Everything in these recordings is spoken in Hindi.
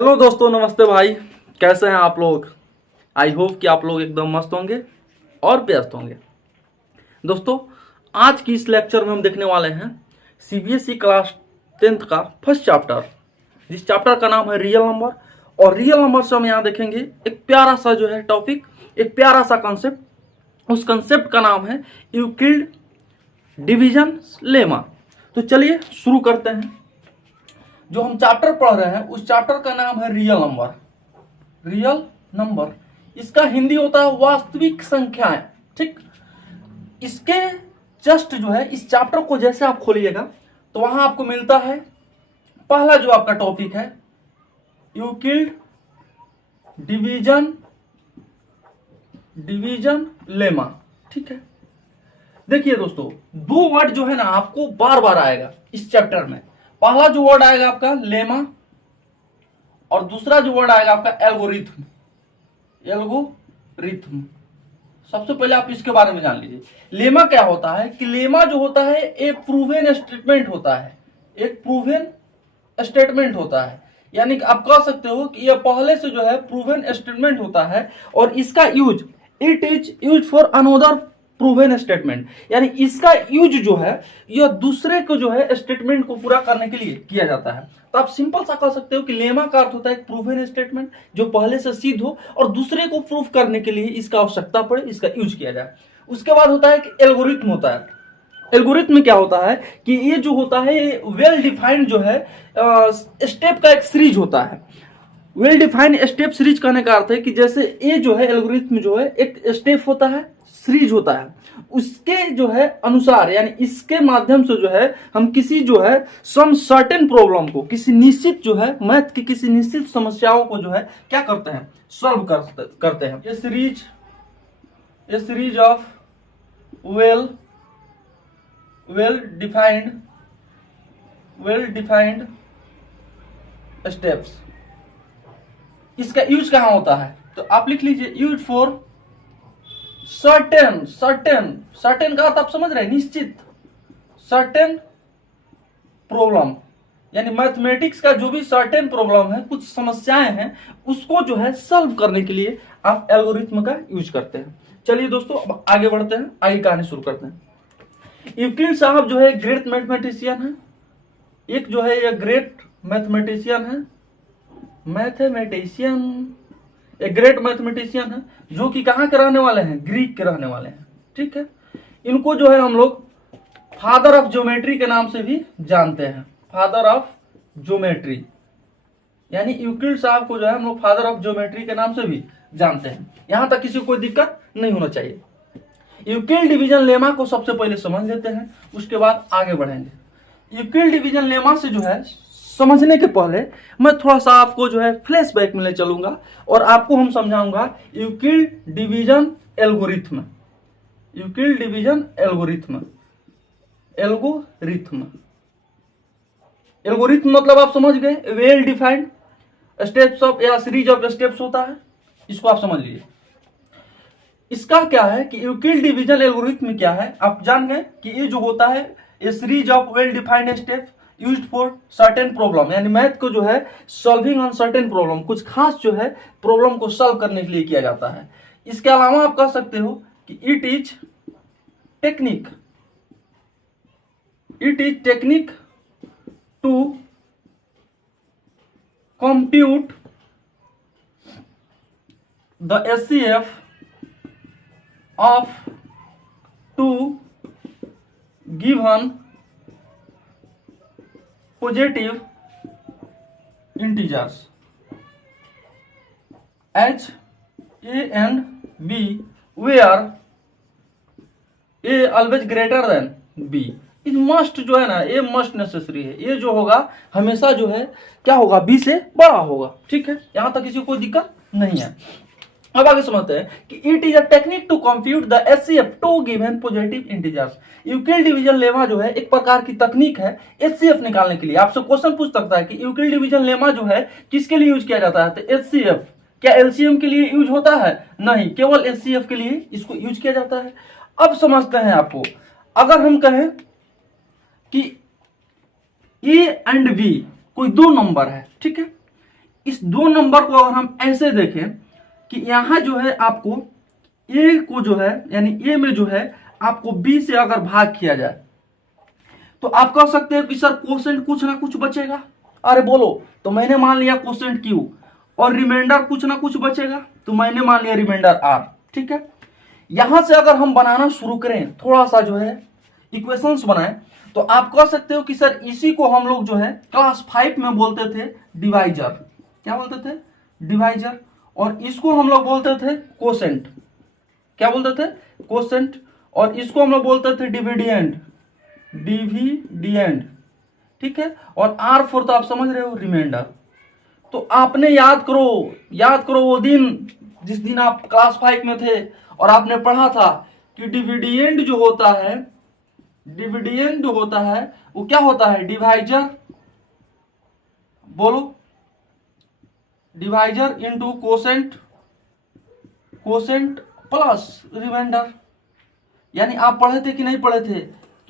हेलो दोस्तों, नमस्ते भाई। कैसे हैं आप लोग? आई होप कि आप लोग एकदम मस्त होंगे और व्यस्त होंगे। दोस्तों, आज की इस लेक्चर में हम देखने वाले हैं सीबीएसई क्लास 10th का फर्स्ट चैप्टर, जिस चैप्टर का नाम है रियल नंबर। और रियल नंबर से हम यहाँ देखेंगे एक प्यारा सा जो है टॉपिक, एक प्यारा सा कॉन्सेप्ट। उस कॉन्सेप्ट का नाम है यूक्लिड डिवीजन लेमा। तो चलिए शुरू करते हैं। जो हम चैप्टर पढ़ रहे हैं उस चैप्टर का नाम है रियल नंबर। रियल नंबर, इसका हिंदी होता है वास्तविक संख्याएं। ठीक, इसके जस्ट जो है इस चैप्टर को जैसे आप खोलिएगा तो वहां आपको मिलता है पहला जो आपका टॉपिक है यूक्लिड डिवीजन लेमा। ठीक है, देखिए दोस्तों, दो वर्ड जो है ना आपको बार बार आएगा इस चैप्टर में। पहला जो वर्ड आएगा आपका लेमा और दूसरा जो वर्ड आएगा आपका एल्गोरिथम। एल्गोरिथम, सबसे पहले आप इसके बारे में जान लीजिए। लेमा क्या होता है कि लेमा जो होता है एक प्रूवन स्टेटमेंट होता है। एक प्रूवन स्टेटमेंट होता है, यानी कि आप कह सकते हो कि यह पहले से जो है प्रूवन स्टेटमेंट होता है और इसका use it is use for another proven statement, यानी इसका यूज जो है यह दूसरे को जो है स्टेटमेंट को पूरा करने के लिए किया जाता है। तो आप सिंपल सा कह सकते हो कि लेमा का अर्थ होता है एक प्रूवन स्टेटमेंट जो पहले से सिद्ध हो और दूसरे को प्रूव करने के लिए इसका आवश्यकता पड़े, इसका यूज किया जाए। उसके बाद होता है कि एल्गोरिथम होता है। एल्गोरिथम में क्या होता है कि ये जो होता है वेल डिफाइंड जो है स्टेप का एक सीरीज होता है। वेल डिफाइंड स्टेप सीरीज कहने का अर्थ है कि जैसे ये जो है एल्गोरिथम जो है एक स्टेप होता है, सीरीज होता है, उसके जो है अनुसार, यानी इसके माध्यम से जो है हम किसी जो है सम सर्टेन प्रॉब्लम को, किसी निश्चित जो है मैथ की किसी निश्चित समस्याओं को जो है क्या करते हैं, सॉल्व करते हैं। ये series of well defined steps. इसका यूज कहां होता है तो आप लिख लीजिए यूज फॉर सर्टेन का अर्थ आप समझ रहे हैं, निश्चित। सर्टेन प्रॉब्लम, यानी मैथमेटिक्स का जो भी सर्टेन प्रॉब्लम है, कुछ समस्याएं हैं, उसको जो है सॉल्व करने के लिए आप एल्गोरिथम का यूज करते हैं। चलिए दोस्तों, अब आगे बढ़ते हैं, आगे कहानी शुरू करते हैं। यूक्लिड साहब जो है ग्रेट मैथमेटिशियन है। एक जो है ये ग्रेट मैथमेटिशियन है, एक ग्रेट मैथमेटिशियन है जो कि कहां के रहने वाले हैं, ग्रीक के रहने वाले हैं। ठीक है, इनको जो है हम लोग फादर ऑफ ज्योमेट्री के नाम से भी जानते हैं। फादर ऑफ ज्योमेट्री, यानी यूक्लिड साहब को जो है हम लोग फादर ऑफ ज्योमेट्री के नाम से भी जानते हैं। यहां तक किसी को कोई दिक्कत नहीं होना चाहिए। यूक्लिड डिवीजन लेमा को सबसे पहले समझ लेते हैं, उसके बाद आगे बढ़ेंगे। यूक्लिड डिवीजन लेमा से जो है समझने के पहले मैं थोड़ा सा आपको जो है फ्लैशबैक में ले चलूंगा और आपको हम समझाऊंगा Euclid division algorithm. Euclid division algorithm मतलब आप समझ गए, वेल डिफाइंड स्टेप्स ऑफ या सीरीज ऑफ स्टेप्स होता है, इसको आप समझ लीजिए। इसका क्या है कि यूक्लिड डिवीजन एल्गोरिथम क्या है, आप जान गए कि ये जो होता है ये series of well defined step used for certain problem, यानी मैथ को जो है सॉल्विंग ऑन सर्टेन प्रॉब्लम, कुछ खास जो है प्रॉब्लम को सॉल्व करने के लिए किया जाता है। इसके अलावा आप कह सकते हो कि it is technique to compute the HCF of two given positive integers h, a and b where a always greater than b। इस मस्ट जो है ना, ये मस्ट नेसेसरी है, ये जो होगा हमेशा जो है क्या होगा, b से बड़ा होगा। ठीक है, यहां तक किसी को कोई दिक्कत नहीं है। अब आगे समझते हैं कि it is a technique to compute the HCF two given positive integers. Euclid division lemma जो है एक प्रकार की तकनीक है एचसीएफ निकालने के लिए। आपसे क्वेश्चन पूछ सकता है कि यूक्लिड डिवीजन लेमा जो है किसके लिए यूज किया जाता है, तो एचसीएफ। क्या एलसीएम के लिए यूज होता है? नहीं, केवल एचसीएफ के लिए इसको यूज किया जाता है। अब समझते हैं आपको, अगर हम कहें कि ए एंड बी कोई दो नंबर है, ठीक है, इस 2 नंबर को अगर हम ऐसे देखें कि यहां जो है आपको ए को जो है यानी ए में जो है आपको बी से अगर भाग किया जाए तो आप कह सकते हैं कि सर कोसेंट कुछ ना कुछ बचेगा। अरे बोलो, तो मैंने मान लिया कोसेंट क्यू और रिमाइंडर कुछ ना कुछ बचेगा, तो मैंने मान लिया रिमाइंडर आर। ठीक है, यहां से अगर हम बनाना शुरू करें, थोड़ा सा जो है इक्वेशंस बनाएं, तो आप कह सकते हो कि सर इसी को हम लोग जो है क्लास 5 में बोलते थे डिवाइजर। क्या बोलते थे? डिवाइजर। और इसको हम लोग बोलते थे कोसेंट। क्या बोलते थे? कोसेंट। और इसको हम लोग बोलते थे डिविडेंड, डिविडेंड। ठीक है, और आर फोर तो आप समझ रहे हो रिमाइंडर। तो आपने याद करो वो दिन जिस दिन आप क्लास 5 में थे और आपने पढ़ा था कि डिविडेंड जो होता है, डिविडेंड जो होता है वो क्या होता है? डिवाइजर। बोलो, divisor into quotient, quotient plus remainder. यानी आप पढ़े थे कि नहीं पढ़े थे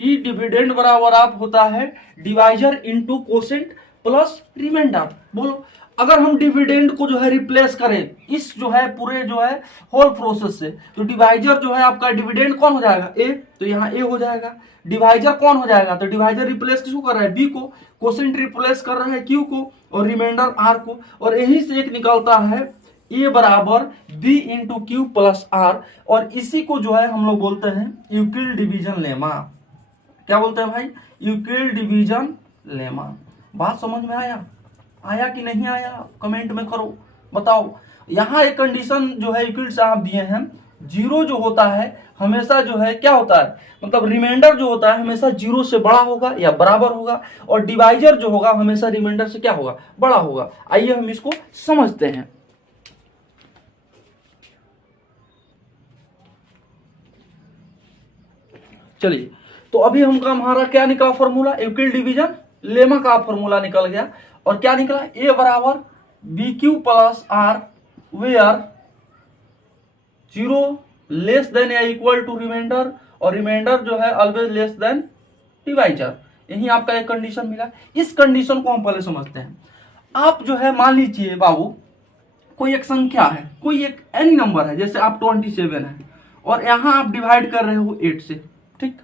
कि डिविडेंड बराबर आप होता है divisor into quotient plus remainder. बोलो, अगर हम डिविडेंड को जो है रिप्लेस करें इस जो है पूरे जो है होल प्रोसेस से, तो डिवाइजर जो है आपका डिविडेंड कौन हो जाएगा? ए। तो यहाँ ए हो जाएगा। डिवाइजर कौन हो जाएगा? तो डिवाइजर रिप्लेस किसको कर रहा है? बी को। कोसेंट रिप्लेस कर रहा है क्यू को, और रिमाइंडर आर को। और यही से एक निकलता है ए बराबर B into Q plus R. और इसी को जो है हम लोग बोलते हैं यूक्लिड डिवीजन लेमा। क्या बोलते हैं भाई? Euclid division lemma. बात समझ में आया कि नहीं आया? कमेंट में करो, बताओ। यहाँ एक कंडीशन जो है यूक्लिड साहब दिए हैं, जीरो जो होता है हमेशा जो है क्या होता है, मतलब रिमाइंडर जो होता है हमेशा जीरो से बड़ा होगा या बराबर होगा, और डिवाइजर जो होगा हमेशा रिमाइंडर से क्या होगा? बड़ा होगा। आइए हम इसको समझते हैं। चलिए, तो अभी हमारा क्या निकला फॉर्मूला? यूक्लिड डिवीजन लेमा का फॉर्मूला निकल गया। और क्या निकला? ए बराबर B Q plus R where zero less than या इक्वल टू रिमाइंडर, और रिमाइंडर जो है ऑलवेज लेस देन डिवाइजर। यही आपका एक कंडीशन मिला। इस कंडीशन को हम पहले समझते हैं। आप जो है मान लीजिए बाबू, कोई एक संख्या है, कोई एक एनी नंबर है, जैसे आप 27 है और यहां आप डिवाइड कर रहे हो 8 से। ठीक,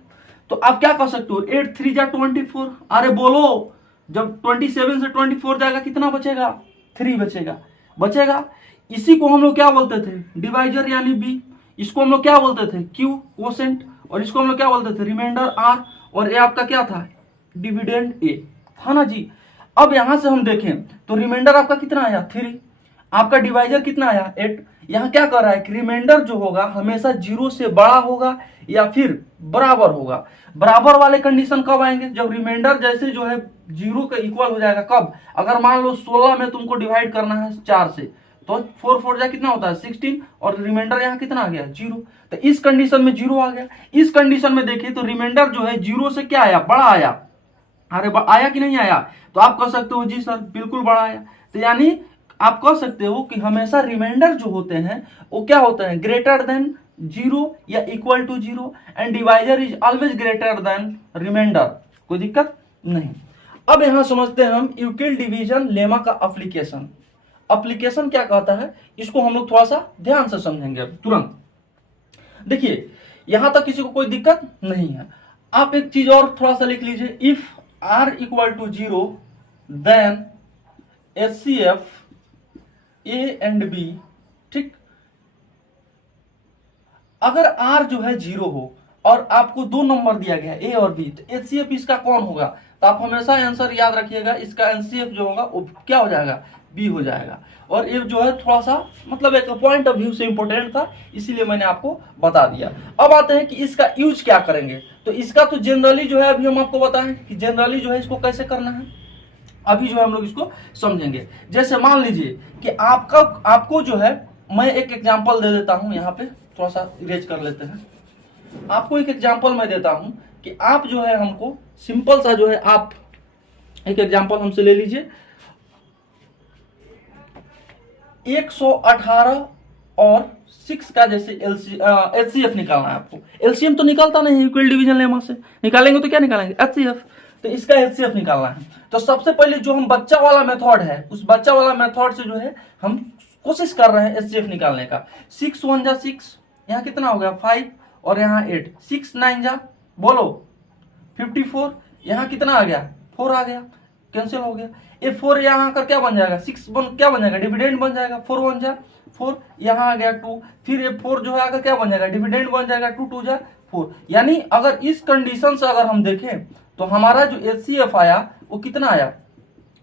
तो आप क्या कर सकते हो? 8 3 जा 24। अरे बोलो, जब 27 से 24 जाएगा कितना बचेगा? 3 बचेगा। इसी को हम लोग क्या बोलते थे? डिवाइजर यानी बी। इसको हम लोग क्या बोलते थे? Q, quotient. और इसको हम लोग क्या बोलते थे? Remainder R. और ये आपका क्या था? डिविडेंड ए था ना जी। अब यहां से हम देखें तो रिमाइंडर आपका कितना आया? 3। आपका डिवाइजर कितना आया? 8। यहाँ क्या कर रहा है कि रिमाइंडर जो होगा हमेशा जीरो से बड़ा होगा या फिर बराबर होगा। बराबर वाले कंडीशन कब आएंगे? जब रिमाइंडर जैसे जो है जीरो के इक्वल हो जाएगा। कब? अगर मान लो 16 में तुमको डिवाइड करना है 4 से, तो 4 4 जा कितना होता है? 16। और रिमाइंडर यहाँ कितना आ गया? 0। तो इस कंडीशन में 0 आ गया। इस कंडीशन में देखिए तो रिमाइंडर जो है 0 से क्या आया? बड़ा आया। अरे आया कि नहीं आया? तो आप कह सकते हो जी सर बिल्कुल बड़ा आया। तो यानी आप कह सकते हो कि हमेशा रिमाइंडर जो होते हैं वो क्या होते हैं? ग्रेटर देन 0 या equal to 0, and divisor is always greater than remainder. कोई दिक्कत नहीं। अब यहां समझते हैं हम यूक्लिड डिवीजन लेमा का एप्लीकेशन क्या कहता है, इसको हम लोग थोड़ा सा ध्यान से समझेंगे अब तुरंत। देखिए, यहां तक किसी को कोई दिक्कत नहीं है। आप एक चीज और थोड़ा सा लिख लीजिए, if r equal to 0 then HCF A and B। ठीक, अगर R जो है 0 हो और आपको 2 नंबर दिया गया है A और B, तो HCF इसका कौन होगा? तो आप हमेशा आंसर याद रखिएगा, इसका HCF जो होगा वो क्या हो जाएगा? B हो जाएगा। और ये जो है थोड़ा सा मतलब एक पॉइंट ऑफ व्यू से इंपॉर्टेंट था, इसीलिए मैंने आपको बता दिया। अब आते हैं कि इसका यूज क्या करेंगे। तो इसका तो जनरली जो है अभी हम आपको बताएं कि जनरली जो है इसको कैसे करना है, अभी जो है हम लोग इसको समझेंगे। जैसे मान लीजिए कि आपको जो है, मैं एक एग्जांपल दे देता हूं, यहाँ पे थोड़ा सा इरेज कर लेते हैं। आपको एक एग्जांपल मैं देता हूं कि आप जो है हमको सिंपल सा जो है, आप एक एग्जांपल हमसे ले लीजिए। 118 और 6 का जैसे एचसीएफ निकालना है आपको। एलसीएम तो निकालता नहीं यूक्लिड डिवीजन लेमा से, निकालेंगे तो क्या निकालेंगे? एचसीएफ। तो इसका HCF निकालना है। तो सबसे पहले जो हम बच्चा वाला मेथड है, उस बच्चा वाला मेथड से जो है हम कोशिश कर रहे हैं HCF निकालने का। 6 1 जा 6, यहाँ कितना हो गया 5 और यहाँ 8, 6 9 जा बोलो 54, यहाँ कितना आ गया 4 आ गया, कैंसिल हो गया। ये 4 यहाँ आकर क्या बन जाएगा 6 क्या बन जाएगा डिविडेंड बन जाएगा, 4 1 जा 4, यहाँ आ गया 2, फिर ये 4 जो है आकर क्या बन जाएगा डिविडेंड बन जाएगा 2 2 जा 4। यानी अगर इस कंडीशन से अगर हम देखें तो हमारा जो HCF आया वो कितना आया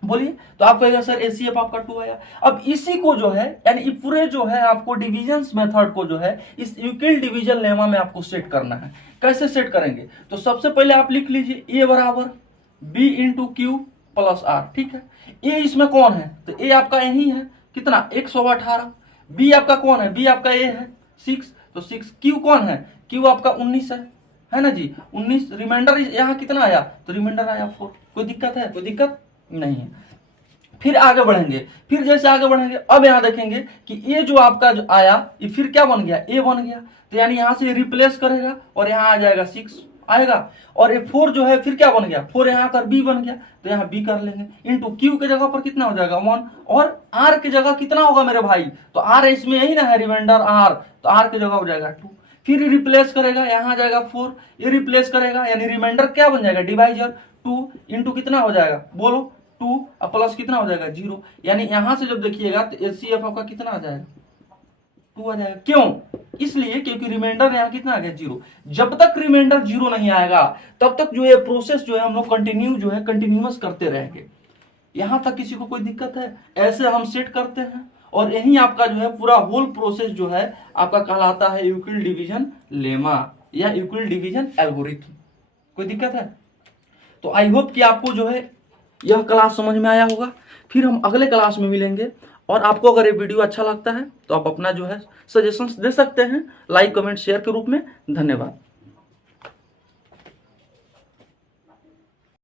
बोलिए, तो आप कहेगा सर HCF आपका 2 आया। अब इसी को जो है यानी पूरे जो है आपको डिविजन मेथड को जो है इस यूक्लिड डिवीजन लेमा में आपको सेट करना है। कैसे सेट करेंगे, तो सबसे पहले आप लिख लीजिए A बराबर B into Q plus R, ठीक है। A इसमें कौन है, तो A आपका यही है कितना 118, B आपका कौन है, B आपका A है 6, तो 6, Q कौन है, Q आपका 19 है ना जी 19, रिमाइंडर यहाँ कितना आया, तो रिमाइंडर आया 4। कोई दिक्कत है, कोई दिक्कत नहीं है। फिर आगे बढ़ेंगे, फिर जैसे आगे बढ़ेंगे अब यहाँ देखेंगे कि ये जो आपका जो आया ये फिर क्या बन गया A बन गया, तो यानी यहाँ से रिप्लेस करेगा और यहाँ आ जाएगा 6 आएगा, और ये 4 जो है फिर क्या बन गया 4 यहाँ कर B बन गया, तो यहाँ B कर लेंगे इंटू Q के जगह पर कितना हो जाएगा 1, और R के जगह कितना होगा मेरे भाई, तो R इसमें यही ना है रिमाइंडर R, तो R के जगह हो जाएगा 2, फिर रिप्लेस करेगा यहाँ आ जाएगा 4, ये रिप्लेस करेगा यानी रिमाइंडर क्या बन जाएगा डिवाइजर 2 इंटू कितना हो जाएगा बोलो 2 और प्लस कितना हो जाएगा 0, यानी यहां से जब देखिएगा तो HCF आपका कितना आ जाएगा 2 आ जाएगा। क्यों, इसलिए क्योंकि रिमाइंडर यहाँ कितना आ गया 0। जब तक रिमाइंडर 0 नहीं आएगा तब तक जो ये प्रोसेस जो है हम लोग कंटिन्यूअस करते रहेंगे, यहां तक किसी को कोई दिक्कत है। ऐसे हम सेट करते हैं और यही आपका जो है पूरा होल प्रोसेस जो है आपका कहलाता है यूक्लिड डिवीजन लेमा या यूक्लिड डिवीजन एल्गोरिथम। कोई दिक्कत है, तो आई होप कि आपको जो है यह क्लास समझ में आया होगा। फिर हम अगले क्लास में मिलेंगे, और आपको अगर ये वीडियो अच्छा लगता है तो आप अपना जो है सजेशंस दे सकते हैं लाइक कमेंट शेयर के रूप में। धन्यवाद।